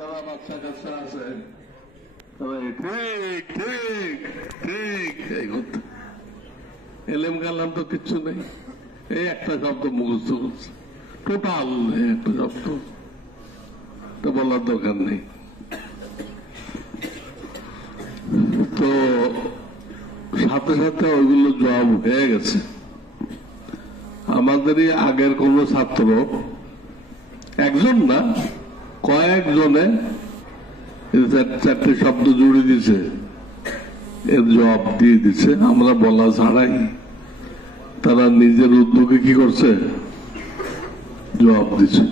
যারা বাচ্চা কাচ্চা আছে তারা ঠিক ঠিক ঠিক এই করতে এলেম কালাম তো কিচ্ছু নেই, এই একটা শব্দ মুখস্থ করছে টোটাল একটা শব্দ, তো বলার দরকার নেই। তো সাথে সাথে ওইগুলো জবাব হয়ে গেছে। আমাদেরই আগের কোন ছাত্র, একজন না কয়েকজনে চারটে শব্দ জুড়ে দিছে, এর জবাব দিয়ে দিচ্ছে। আমরা বলা ছাড়াই তারা নিজের উদ্যোগে কি করছে, জবাব দিচ্ছে।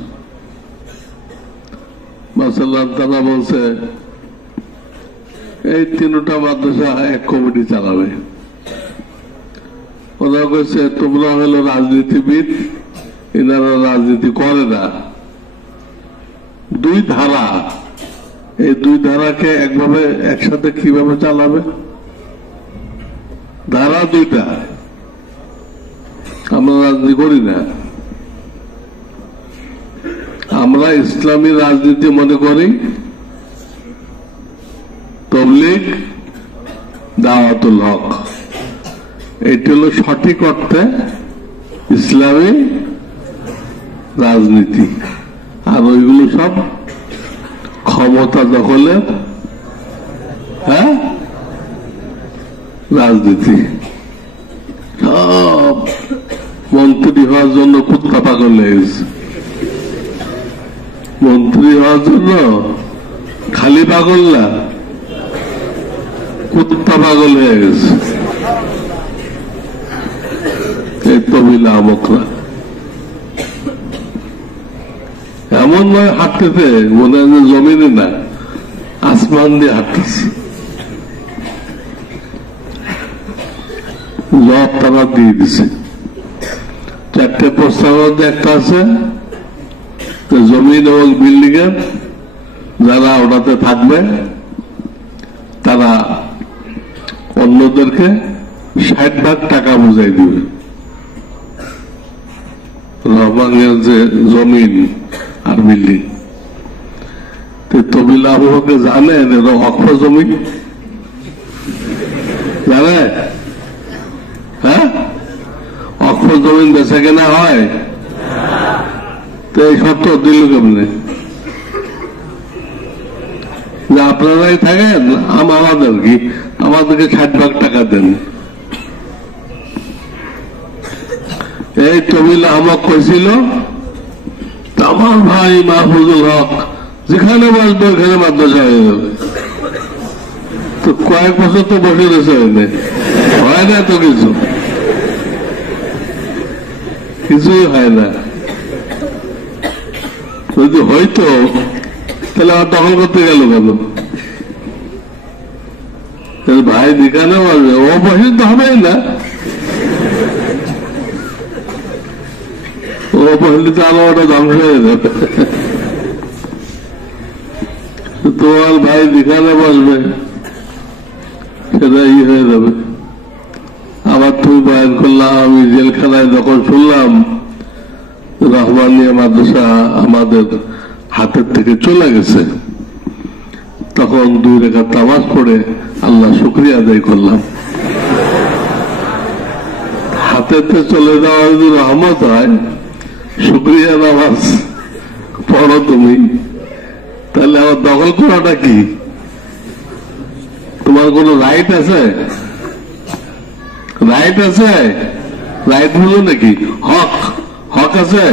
মাসাল্লাহ তারা বলছে এই তিনটা মাদ্রাসা এক কমিটি চালাবে। ওরা কইছে তোমরা হলো রাজনীতিবিদ, এনারা রাজনীতি করে না। দুই ধারা, এই দুই ধারাকে একভাবে একসাথে কিভাবে চালাবে? ধারা দুইটা, আমরা রাজনীতি করি না, আমরা ইসলামী রাজনীতি মনে করি, তবলিগ দাওয়াতুল হক, এটি হল সঠিক অর্থে ইসলামী রাজনীতি। আর ওইগুলো সব ক্ষমতা দখলের রাজনীতি। সব মন্ত্রী হওয়ার জন্য কুত্তা পাগল হয়ে গেছে, মন্ত্রী হওয়ার জন্য খালি পাগল না, কুত্তা পাগল হয়ে গেছে এই তবিলা আমকরা। এমন নয় হাঁটতেছে মনে হয় জমিনে না, আসমান দিয়ে হাঁটতেছে। জব তারা দিয়ে দিছে। চারটে প্রস্তাবের মধ্যে একটা আছে জমিন এবং বিল্ডিং এর যারা ওটাতে থাকবে তারা অন্যদেরকে 60% টাকা বুঝাই দিবে। রহমানের যে জমিন আর বিল্ডিং, তবিলা আবহাওয়াকে জানেন এটা অক্ষ জমি, জানে? হ্যাঁ, অক্ষ জমিন বেচা কেনা হয়, তো এই শর্ত দিল কেমনে যে আপনারাই থাকেন, আমাদের কি, আমাদেরকে 60% টাকা দেন। এই তবিলা আমাকে কইছিল আমার ভাই মাহফুজুল হক যেখানে বসবে ওখানে মাদ্রাসা হয়ে যাবে। তো কয়েক বছর তো বসে রয়েছে, হয় না তো, কিছুই হয় না। যদি হয়তো তাহলে আর দখল করতে গেল কেন? ভাই যেখানে বসবে ও বসে তো হবেই না, ও বসলে তো আরো ওটা ধ্বংস হয়ে যাবে। তোমার ভাই যেখানে বসবে সেটা হয়ে যাবে। আবার তুমি বয়ান করলাম, আমি জেলখানায় যখন শুনলাম রহমানিয়া মাদ্রাসা আমাদের হাতের থেকে চলে গেছে, তখন 2 রাকাত নামাজ পড়ে আল্লাহ শুকরিয়া আদায় করলাম। হাতেতে চলে যাওয়া যদি রহমত হয়, শুকরিয়া নামাজ পড়ো তুমি, তাহলে আমার দখল করাটা কি? তোমার কোন রাইট আছে? রাইট আছে? রাইট হলো নাকি হক? হক আছে?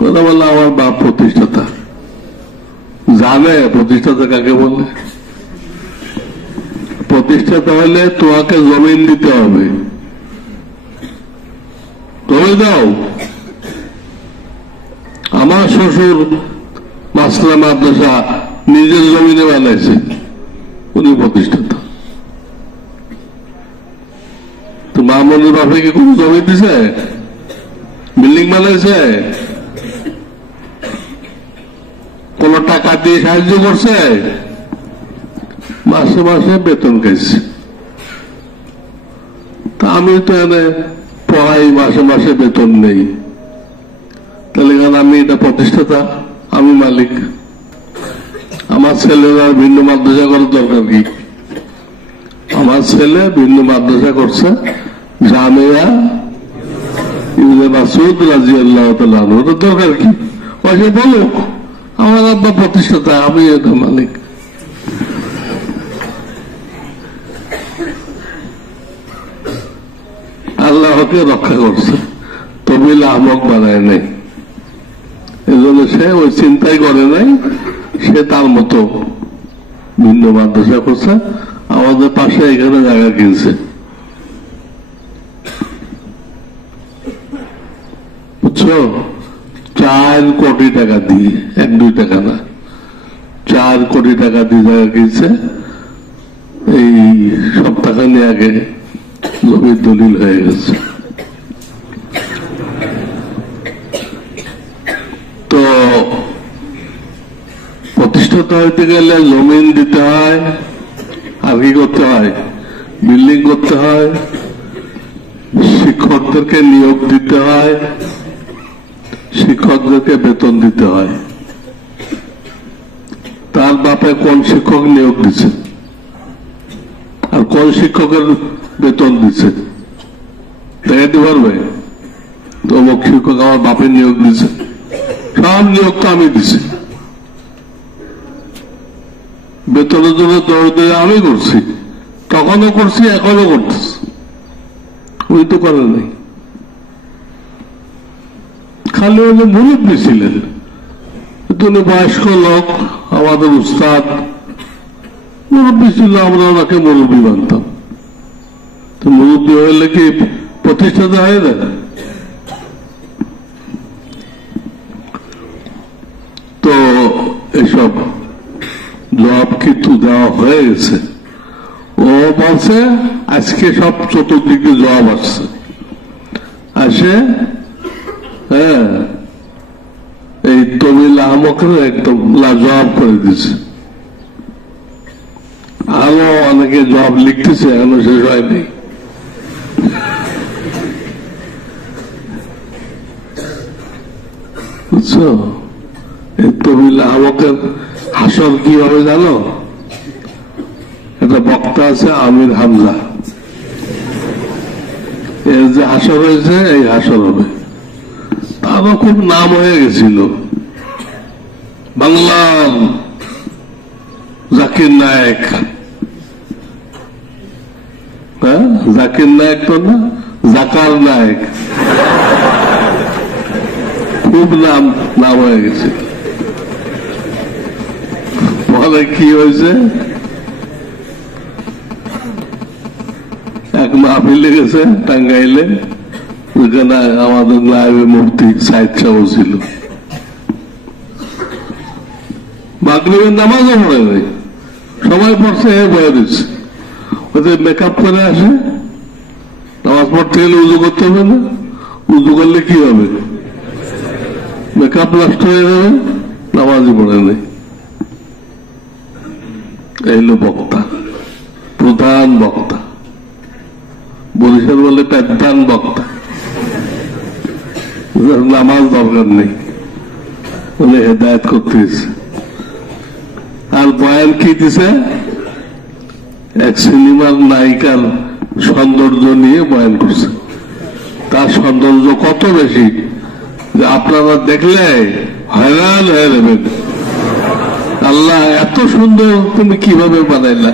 কথা বললো আমার বাপ প্রতিষ্ঠাতা, জানে প্রতিষ্ঠাতা কাকে বলে। প্রতিষ্ঠাতা হলে তোমাকে জমিন দিতে হবে, তুমি দাও। আমার শ্বশুর মাসলা মাদ্রাসা নিজের জমিনে বানাইছে, উনি প্রতিষ্ঠাতা। তো মামুনের বাপে কি কোন জমি দিছে? বিল্ডিং বানাইছে? কোন টাকা দিয়ে সাহায্য করছে? মাসে মাসে বেতন খাইছে। তা আমি তো এনে পড়াই, মাসে মাসে বেতন নেই, তাহলে আমি এটা প্রতিষ্ঠাতা? আমি মালিক। আমার ছেলেরা ভিন্ন মাদ্রাসা করার দরকার কি? আমার ছেলে ভিন্ন মাদ্রাসা করছে, জামিয়া ইবনে মাসউদ রাদিয়াল্লাহু তাআলা আনহু, দরকার কি? ওকে বলুক আমার আব্বা প্রতিষ্ঠাতা, আমি এটা মালিক। আল্লাহকে রক্ষা করছে, তবিল আহমক বানায় নাই। এজন্য সে ওই চিন্তাই করে নাই, সে তার মতো ভিন্ন মাদ্রাসা করছে, আমাদের পাশে এখানে জায়গা কিনছে, বুঝছো? 4 কোটি টাকা দিয়ে, 1-2 টাকা না, 4 কোটি টাকা দিয়ে জায়গা কিনছে। এই সপ্তাহ নিয়ে আগে জমির দলিল হয়ে গেছে। তো প্রতিষ্ঠাতা হইতে গেলে জমিন দিতে হয়, আর কি করতে হয়? বিল্ডিং করতে হয়, শিক্ষকদেরকে নিয়োগ দিতে হয়, শিক্ষকদেরকে বেতন দিতে হয়। তার বাপে কোন শিক্ষক নিয়োগ দিচ্ছে আর কোন শিক্ষকের বেতন দিচ্ছে দেখাতে পারবে? তো অমুক শিক্ষক আমার বাপের নিয়োগ দিচ্ছে, সব নিয়োগ তো আমি দিছি, বেতনের জন্য দৌড় আমি করছি, তখনও করছি, এখনো করতেছি, উনি তো করেন নাই। খালি উনি মুরব্বী ছিলেন, উনি বয়স্ক লোক, আমাদের উস্তাদ মুরব্বী ছিল, আমরা ওনাকে মুরব্বী মানতাম। তো মুরব্বী হইলে কি প্রতিষ্ঠাতা হয় না? তো এসব জবাব কিন্তু দেওয়া হয়ে গেছে। ও বলছে আজকে সব চতুর্দিকে জবাব আসছে, আসে হ্যাঁ এই তবিল আহমকের একদম লাজবাব করে দিছে। আরো অনেকে জবাব লিখতেছে, এখনো শেষ হয়নি। বুঝছো? এই তবিল আহমকের হাসর কি হবে জানো? একটা বক্তা আছে আমির হামজা, এর যে হাসর হয়েছে এই হাসর হবে। তারও খুব নাম হয়ে গেছিল, বাংলার জাকির নায়েক। হ্যাঁ, জাকির নায়েক তো না, জাকার নায়েক, খুব নাম হয়ে গেছে। বলে কি হয়েছে, এক মাহফিলে গেছে টাঙ্গাইলে, ওইখানে আমাদের নায়েবে মুফতি সাইদ সাহেব ছিল। মাগরিবের নামাজও পড়ে নাই, সবাই পড়ছে, এ বয়ে দিচ্ছে। ওদের মেকআপ করে আসে, নামাজ পড়তে গেলে উজু করতে হবে না? উজু করলে কি হবে? মেকআপ নষ্ট হয়ে যাবে, নামাজই পড়ে নেই। এই হলো বক্তা, প্রধান বক্তা, বরিশাল বলে প্রধান বক্তা। নামাজ দরকার নেই, উনি হেদায়ত করতেছে। আর বয়ান কি দিছে? এক সিনেমার নায়িকার সৌন্দর্য নিয়ে বয়ান করছে। তার সৌন্দর্য কত বেশি যে আপনারা দেখলে হয়রান হয়ে যাবেন। আল্লাহ এত সুন্দর তুমি কিভাবে বানাইলা?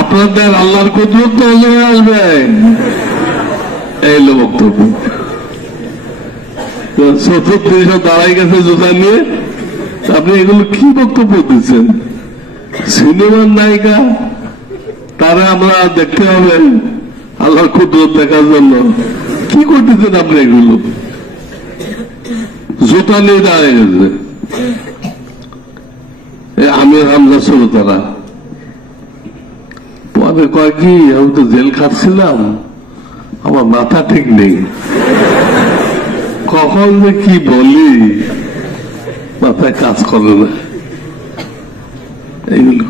আপনাদের আল্লাহর কুদরত তো আসবে। এই হলো বক্তব্য। চতুর্দিশ দাঁড়াই গেছে জুতা নিয়ে, আপনি এগুলো কি বক্তব্য দিচ্ছেন? সিনেমার নায়িকা, তারা আমরা দেখতে হবে আল্লাহর কুদরত দেখার জন্য। কি করতেছেন আপনি এগুলো? জুতা নিয়ে দাঁড়াই গেছে আমির হামজা শ্রোতারা। পরে কয় কি, আমি তো জেল খাটছিলাম, আমার মাথা ঠিক নেই, কখন যে কি বলি মাথায় কাজ করে না। এইগুলো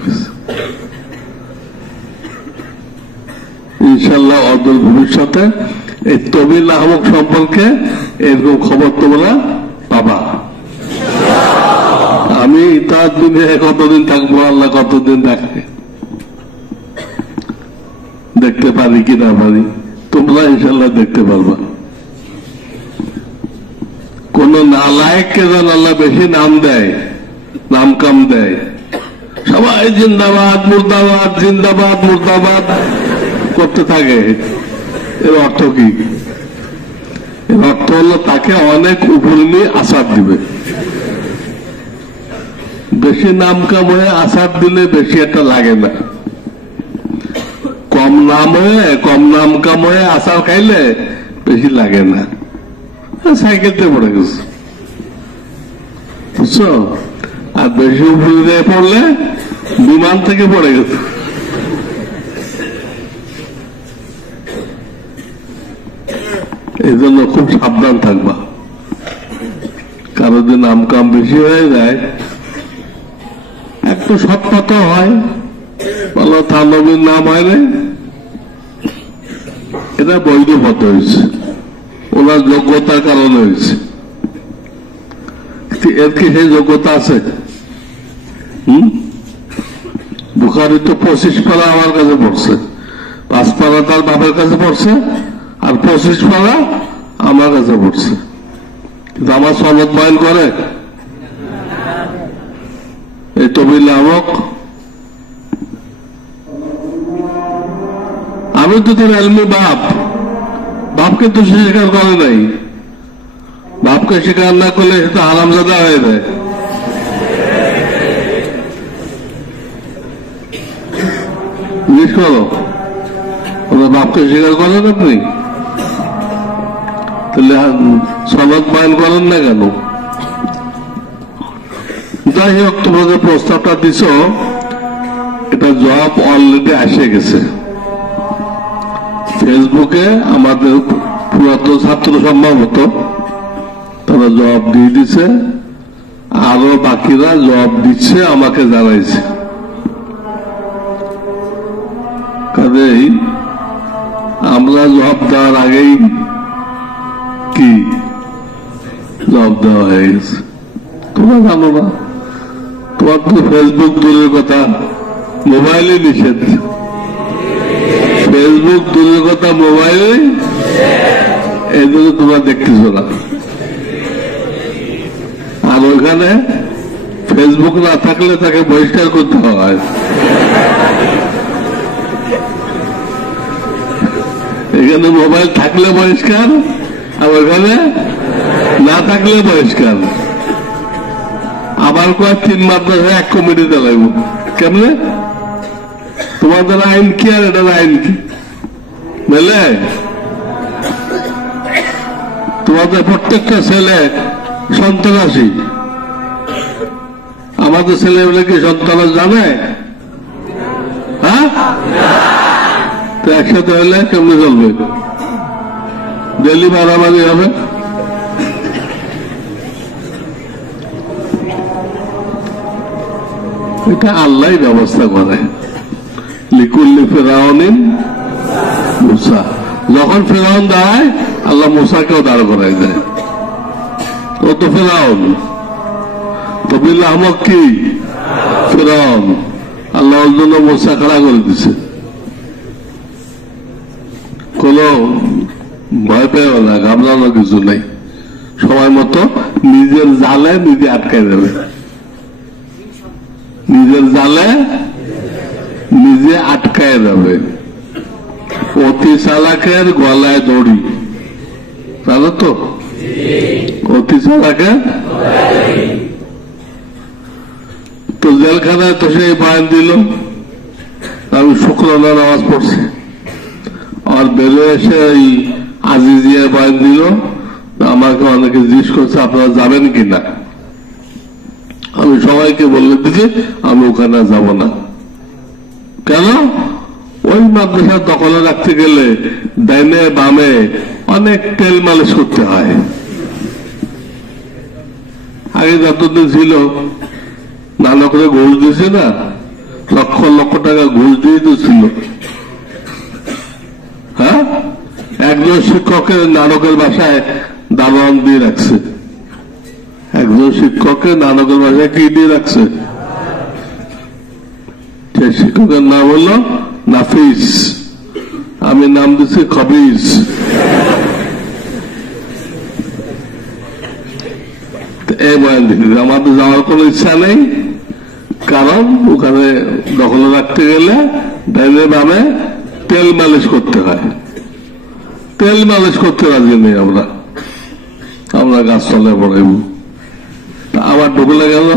ইনশাল্লাহ অদূর ভবিষ্যতে এই তবিল আহমক সম্পর্কে এরকম খবর তোমরা পাবা। আমি তার দুনিয়ায় কতদিন থাকবো, আল্লাহ কতদিন দেখে, দেখতে পারি কি না পারি, তোমরা ইনশাল্লাহ দেখতে পারবা। কোন নালায়েককে যেন আল্লাহ বেশি নাম দেয়, নাম কাম দেয়, সবাই জিন্দাবাদ মুর্দাবাদ জিন্দাবাদ মুর্দাবাদ করতে থাকে। এর অর্থ কি? এর অর্থ হলো তাকে অনেক উপরে নিয়ে আসার দিবে। বেশি নাম কাম হয়ে আসার দিলে বেশি একটা লাগে না, কম নাম হয়ে কম নাম কাম হয়ে আসার খাইলে বেশি লাগে না। সাইকেলতে পড়ে গেছে, বুঝছো? আর বেশি উপরে পড়লে বিমান থেকে পড়ে গেছে। এই জন্য খুব সাবধান থাকবা। কারো যদি নাম কাম বেশি হয়ে যায়, একটু সৎপথ হয়, বলো থানবীর নাম হয় না, এটা বৈধ পথ হয়েছে, ওনার যোগ্যতার কারণে হয়েছে। এর কি সেই যোগ্যতা আছে? বুখারী তো 25 পারা আমার কাছে পড়ছে, 5 পারা তার বাপের কাছে পড়ছে, আর 25 পারা আমার কাছে পড়ছে। কিন্তু আমার সনদ বয়ান করে এই তবিল নামক। আমি তো তোর এলমি বাপ, বাপকে তো সে স্বীকার করে নাই। বাপকে স্বীকার না করলে সে তো হারামজাদা হয়ে যায়। জিজ্ঞেস করো, ওদের বাপকে স্বীকার করেন আপনি? তাহলে সনদ বয়ান করেন না কেন? যাই হোক, তোমরা যে প্রস্তাবটা দিছ, এটা জবাব অলরেডি আসে গেছে। ফেসবুকে আমাদের পুরাতন ছাত্র সম্ভবত তারা জবাব দিয়ে দিছে, আরো বাকিরা জবাব দিচ্ছে, আমাকে জানাইছে। কাজেই আমরা জবাব দেওয়ার আগেই কি জবাব দেওয়া হয়ে গেছে। তোমরা জানো না, তোমার তো ফেসবুক দূরের কথা, মোবাইলে নিষেধ। ফেসবুক দূরের কথা, মোবাইলে, এই জন্য তোমরা দেখতেছ না। আর ওইখানে ফেসবুক না থাকলে তাকে বহিষ্কার করতে হয়। এখানে মোবাইল থাকলে বহিষ্কার, আর ওইখানে না থাকলে বহিষ্কার। আবার কয়েক 3 মাদ্রাসা এক কমিটিতে লাগবো। কেমনে? তোমাদের আইন কি আর এটার আইন কি বুঝলে? তোমাদের প্রত্যেকটা ছেলে সন্ত্রাসী, আমাদের ছেলেগুলো কি সন্ত্রাস জানে? হ্যাঁ, তো একসাথে হলে কেমনে চলবে? ডেলি মারামারি হবে। এটা আল্লাহ ব্যবস্থা করে। লিকুল্লি ফেরাউনিন মুসা, যখন ফেরাউন দাঁড়ায় আল্লাহ মুসাকেও দাঁড় করাই দেয়। ও তো ফেরাউন, তবিল আহমদ কি ফেরাউন, আল্লাহর জন্য মুসা খাড়া করে দিছে। কোন ভয় পেও না, ঘাবড়ানোর কিছু নেই। সময় মতো নিজের জালে নিজে আটকাই দেবে, নিজের জালে নিজে আটকায় যাবে। অতি চালাকের গলায় দড়ি, জানো তো? অতি চালাকের তো জেলখানায় তো সেই বয়ান দিল, আমি শুক্রানা নামাজ পড়ছি, আর বেরোয় এসে এই আজিজিয়া বয়ান দিল। আমাকে অনেকে জিজ্ঞেস করছে আপনারা যাবেন কিনা। আমি সবাইকে বলে দিচ্ছি আমি ওখানে যাব না। কেন? ওই মাদ্রাসা দখলে রাখতে গেলে ডাইনে বামে অনেক তেল মালিশ করতে হয়। আগে যতদিন ছিল নানা করে ঘুষ দিয়েছে না, লক্ষ লক্ষ টাকা ঘুষ দিয়ে দিয়েছিল। হ্যাঁ, একজন শিক্ষকের নাটকের বাসায় দারোয়ান দিয়ে রাখছে, একজন শিক্ষককে নানকের ভাষায় কি দিয়ে রাখছে? সে শিক্ষকের নাম হলো নাফিস, আমি নাম দিচ্ছি খবিজ। এই বয়ান দিতে আমাদের যাওয়ার কোন ইচ্ছা নেই, কারণ ওখানে দখলে রাখতে গেলে ডাইনে বামে তেল মালিশ করতে হয়। তেল মালিশ করতে রাজি নেই আমরা, আমরা গাছতলে পড়াইব। আবার ঢুকলে গেল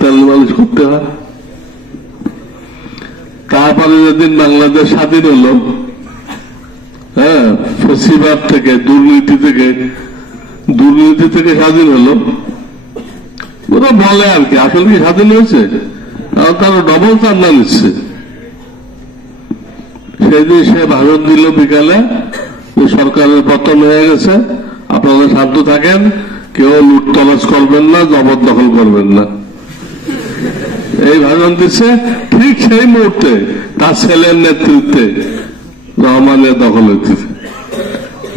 তেল মালিশ করতে হয়। তারপরে যেদিন বাংলাদেশ স্বাধীন হলো, হ্যাঁ, ফেসিবাদ থেকে, দুর্নীতি থেকে স্বাধীন হলো, ওরা বলে আর কি, আসলে কি স্বাধীন হয়েছে? তারা ডবল চান্দা নিচ্ছে। সেদিন সে ভাষণ দিল বিকালে, সরকারের পতন হয়ে গেছে, আপনারা শান্ত থাকেন, কেউ লুটতরাজ করবেন না, জবরদখল করবেন না। এই ভাষণ দিচ্ছে, ঠিক সেই মুহূর্তে তার ছেলের নেতৃত্বে রহমানের দখল হইতেছে।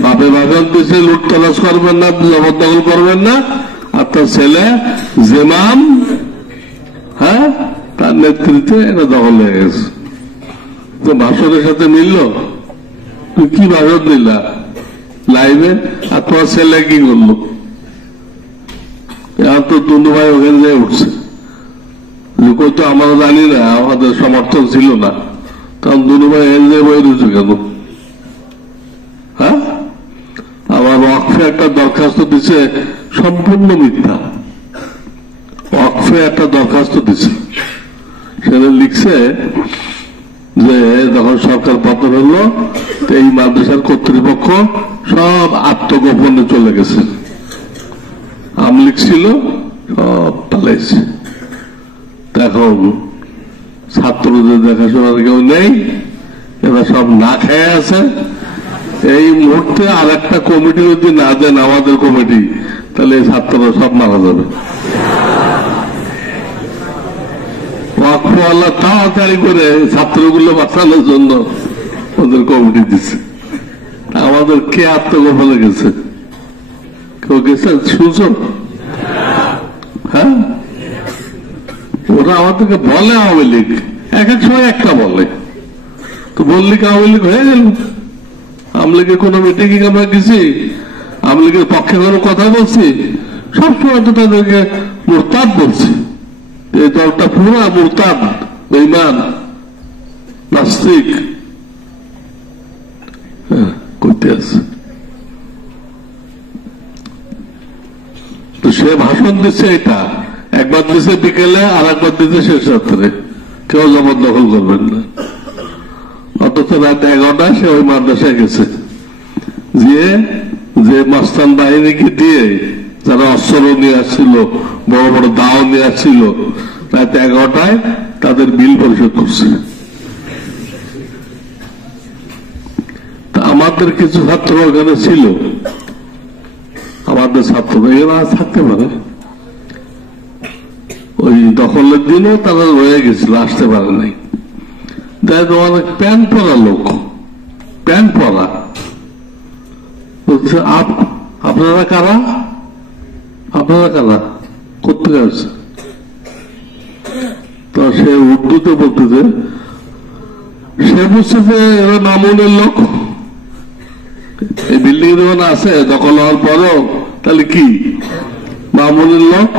বাপে ভাষণ দিচ্ছে লুটতরাজ করবেন না, জবরদখল করবেন না, আর তার ছেলে জেমাম, হ্যাঁ, তার নেতৃত্বে এটা দখল হয়ে গেছে। তো ভাষণের সাথে মিলল? তুই কি ভাষণ দিলা লাইভে, আর তোমার ছেলে কি করলো? এখন তো দুনু ভাই ওখানে যেয়ে উঠছে, লোক তো আমরা জানি না, আমাদের সমর্থন ছিল না, তখন দুনু ভাই এখানে যেয়ে বই রয়েছে কেন? হ্যাঁ, আমার ওয়াকফে একটা দরখাস্ত দিছে, সম্পূর্ণ মিথ্যা। ওয়াকফে একটা দরখাস্ত দিছে, সেটা লিখছে যে যখন সরকার পতন হলো, এই মাদ্রাসার কর্তৃপক্ষ সব আত্মগোপনে চলে গেছে, আমলিক ছিল, সব পালাইছে। এখন ছাত্রদের দেখাশোনার কেউ নেই, এরা সব না খেয়ে আছে। এই মুহূর্তে আর একটা কমিটি যদি না দেন, আমাদের কমিটি, তাহলে এই ছাত্ররা সব মারা যাবে। ওয়াকফওয়ালা তাড়াতাড়ি করে ছাত্রগুলো বাঁচানোর জন্য ওদের কমিটি দিচ্ছে। আমাদের কে আত্মগোপনে গেছে? কেউ গেছে শুনছ? হ্যাঁ, ওরা আমাদেরকে বলে আওয়ামী লীগ, এক এক সময় একটা বলে, তো বললি কি আওয়ামী লীগ হয়ে গেল? আওয়ামী লীগের কোন মিটিং আমরা গেছি? আওয়ামী লীগের পক্ষে কোনো কথা বলছি? সবসময় তো তাদেরকে মুরতাদ বলছি। এই দলটা পুরা মুরতাদ, বেঈমান, নাস্তিক করতে আছে। তো সে ভাষণ দিচ্ছে, এটা একবার দিচ্ছে বিকেলে, আর একবার দিচ্ছে শেষ রাত্রে, কেউ জবরদখল করবেন না। অথচ রাত 11টায় সে ওই মাদ্রাসায় গেছে, যে মস্তান বাহিনীকে দিয়ে যারা অস্ত্র নিয়ে আসছিল, বড় বড় দাও নিয়ে আসছিল, রাত 11টায় তাদের বিল পরিশোধ করছে। আমাদের কিছু ছাত্র ওখানে ছিল, আমাদের ছাত্র এরা থাকতে পারে, ওই দখলের দিনও তারা রয়ে গেছিল, আসতে পারে নাই। অনেক প্যান্ট পরা লোক, প্যান্ট পরা, আপনারা কারা? আপনারা কারা? কোথেকে আসছে? তো সে উর্দুতে বলতেছে, সে বুঝছে যে এরা মামুনের লোক, এই বিল্ডিং যখন আছে দখল হওয়ার পরও, তাহলে কি মামুনের লোক?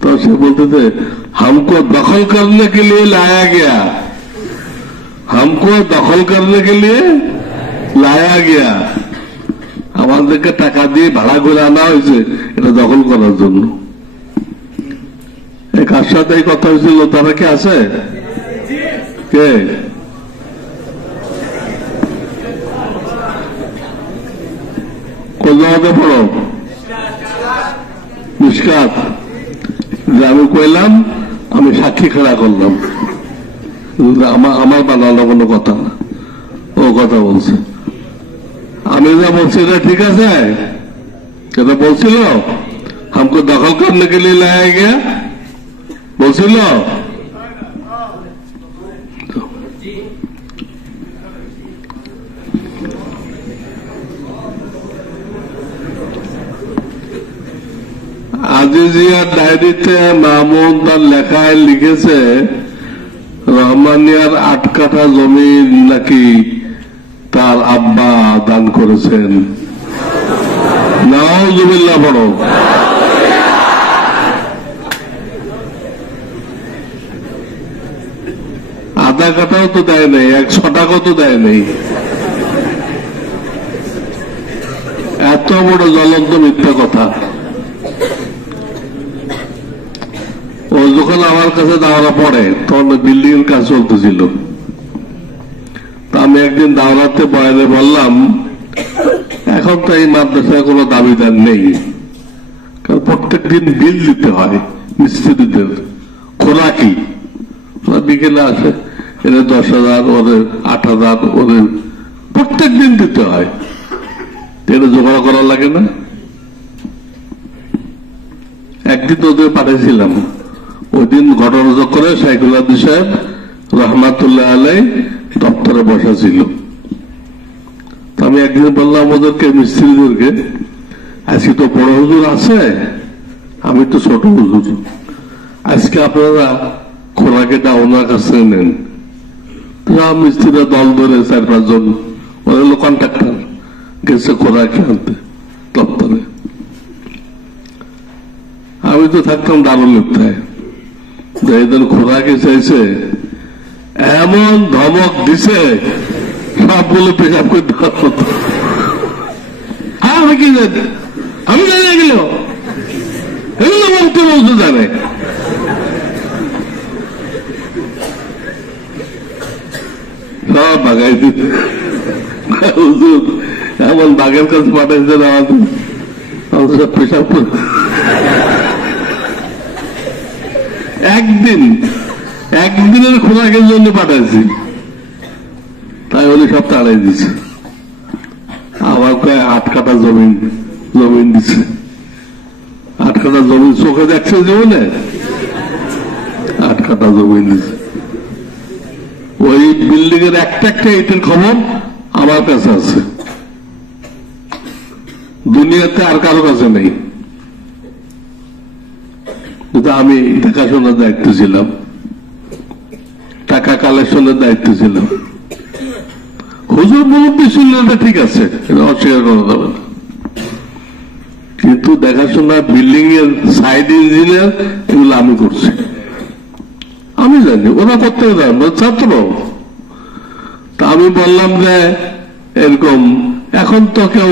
तो से बोलते थे हमको दखल करने के लिए लाया गया, हमको दखल करने के लिए लाया गया। আমাদেরকে টাকা দিয়ে ভাড়া করে আনা হয়েছে এটা দখল করার জন্য। কার সাথে এই কথা হয়েছিল? তারা কি আছে? কে? কোন জায়গাতে পড়ো? মিশকাত। যে আমি কইলাম, আমি সাক্ষী খেলা করলাম, আমার বানানো কোনো কথা না, ও কথা বলছে। আমি যা বলছি এটা ঠিক আছে? এটা বলছিল हमको दखल करने के लिए लाया गया বলছিল? আজিজিয়ার ডায়েরিতে মামুন তার লেখায় লিখেছে রহমানিয়ার 8 কাঠা জমি নাকি তার আব্বা দান করেছেন। নাউজুবিল্লাহ পড়ো। আধা কাঠাও তো দেয় নাই, 100 টাকাও তো দেয় নাই। এত বড় জ্বলন্ত মিথ্যা কথা। ও যখন আমার কাছে দাওরা পড়ে তখন বিল্ডিং এর কাজ চলতেছিল। আমি একদিন দাওরাতে বয়ানে বললাম, এখন তো এই মাদ্রাসায় কোনো দাবিদার নেই, কারণ প্রত্যেক দিন বিল দিতে হয় মিস্ত্রিদের, খোরাকি। বিকেলে আসে, এদের 10,000, ওদের 8,000, ওদের প্রত্যেক দিন দিতে হয়। এটা জোগাড় করা লাগে না? একদিন ওদের পাঠিয়েছিলাম। ওই দিন ঘটনা চক্রে শাইখুল হাদিস সাহেব রহমাতুল্লাহ আলাই দপ্তরে বসা ছিল। আমি একদিন বললাম ওদেরকে, মিস্ত্রিদেরকে, আজকে তো বড় হুজুর আছে, আমি তো ছোট হুজুর, আজকে আপনারা খোরাকিটা ওনার কাছে নেন। মিস্ত্রিরা দল ধরে 4-5 জন, ওরা হলো কন্ট্রাক্টর, গেছে খোরাকি আনতে দপ্তরে। আমি তো থাকতাম দারুল ইফতায়, এদের খোরাকি চাইছে, এমন ধমক দিছে সবগুলো পেশাব করে দেওয়ার মতো। আমি কি জানি, আমি জানি এগুলো, এগুলো বলতে বলতে জানে। সব বাগাই দিতে এমন বাঘের কাছে পাঠাইছে আমাদের সব পেশাব করে। একদিনের খোরাকের জন্য পাঠাইছি, তাই উনি সব তাড়াই দিচ্ছে। আবার কয় 8 কাঠা জমিন দিচ্ছে। 8 কাঠা জমিন চোখে দেখছে জীবনে, 8 কাঠা জমিন দিচ্ছে। ওই বিল্ডিং এর একটা ইটের খবর আমার কাছে আছে, দুনিয়াতে আর কারো কাছে নেই। কিন্তু আমি দেখাশোনার দায়িত্ব ছিলাম, টাকা কালেকশনের দায়িত্ব ছিলাম। হুজুর মুরব্বী ছিল, ঠিক আছে, এটা অস্বীকার করা যাবে না। কিন্তু দেখাশোনা, বিল্ডিং এর সাইড ইঞ্জিনিয়ার, এগুলো আমি করছি। আমি জানি ওরা করতে জানবো, ছাত্র। তা আমি বললাম যে এরকম, এখন তো কেউ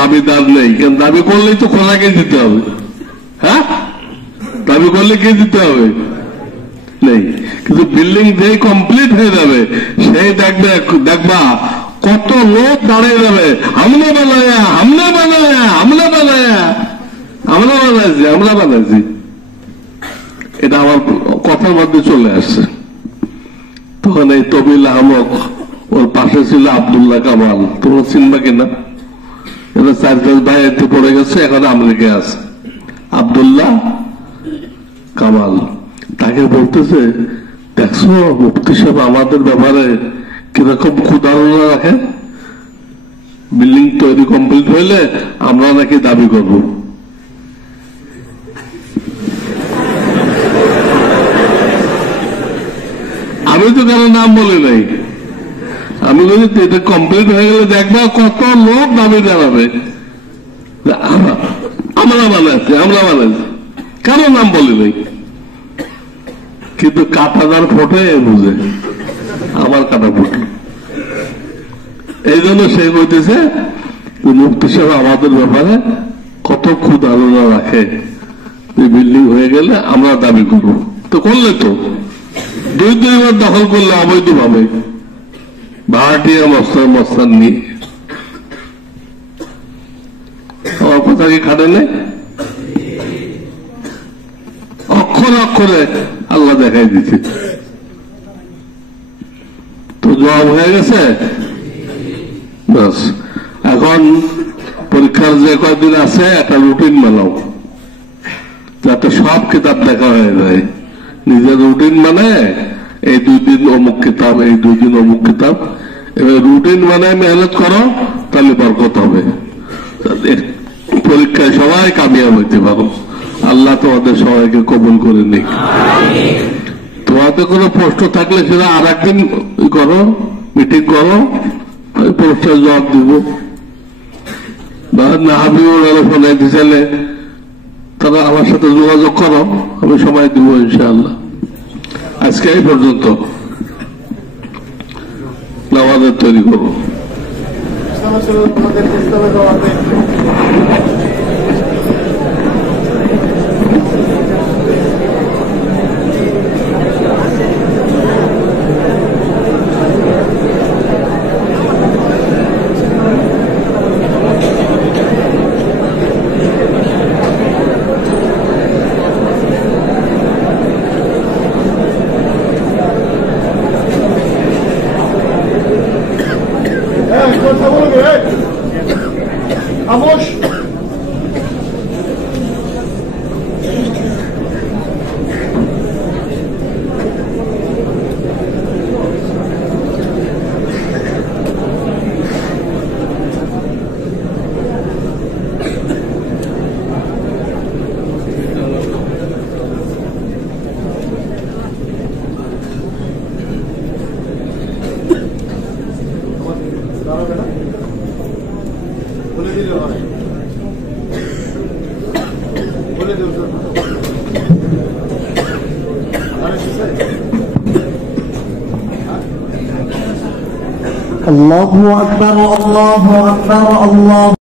দাবিদার নেই, কিন্তু দাবি করলেই তো খোলাকে দিতে হবে। হ্যাঁ, দাবি করলে কে দিতে হবে? নেই। কিন্তু বিল্ডিং যেই কমপ্লিট হয়ে যাবে, সেই দেখবা কত লোক দাঁড়িয়ে যাবে, আমরা বানাইছি। এটা আমার কথার মধ্যে চলে আসছে। তখন এই তবিল আহমদ, ওর পাশে ছিল আব্দুল্লাহ কামাল, তোমরা চিনবা কিনা? এরা 4-5 ভাই এতে পড়ে গেছে, এখন আমেরিকায় আছে। আব্দুল্লাহ কামাল তাকে বলতেছে, দেখছো মুফতি সাহেব আমাদের ব্যাপারে কিরকম ক্ষুধারণা রাখে, বিল্ডিং তৈরি কমপ্লিট হইলে আমরা নাকি দাবি করব। আমি তো কারো নাম বলি নাই, আমি বলি এটা কমপ্লিট হয়ে গেলে দেখবা কত লোক দাবি জানাবে, আমরা বানাচ্ছি, কারো নাম বলি নাই। কিন্তু কাটাদার ফোটে বুঝে, আমার কাটা ফুটে। এই জন্য সে বলতেছে মুফতি সাহেব আমাদের ব্যাপারে কত ক্ষুধারণা রাখে, বিল্ডিং হয়ে গেলে আমরা দাবি করব। তো করলে তো 2 বার দখল করলে অবৈধ ভাবে, ভাড়াটিয়া মস্তান নিয়ে। আমার কথা কি খাটে নেই? অক্ষরে আল্লাহ দেখাই দিচ্ছে। তো জবাব হয়ে গেছে। বাস, এখন পরীক্ষার যে কয়েকদিন আছে একটা রুটিন বানাও, যাতে সব কিতাব দেখা হয়ে যায়। নিজের রুটিন মানে এই 2 দিন অমুক কিতাব, এই 2 দিন অমুক কিতাব, এবার রুটিন মানে মেহনত করো, তাহলে বরকত হবে, পরীক্ষায় সবাই কামিয়াব হইতে পারো। আল্লাহ তোমাদের সবাইকে কবুল করে নিক। তোমাদের কোনো প্রশ্ন থাকলে সেটা আর একদিন করো, মিটিং করো, ওই প্রশ্নের জবাব দিব। না হাবিবুর আলোচনা দিলে তারা আমার সাথে যোগাযোগ করো, আমি সময় দিব ইনশাআল্লাহ। আজকে এই পর্যন্ত, নামাজের তৈরি করবো। Vamos! الله أكبر الله أكبر الله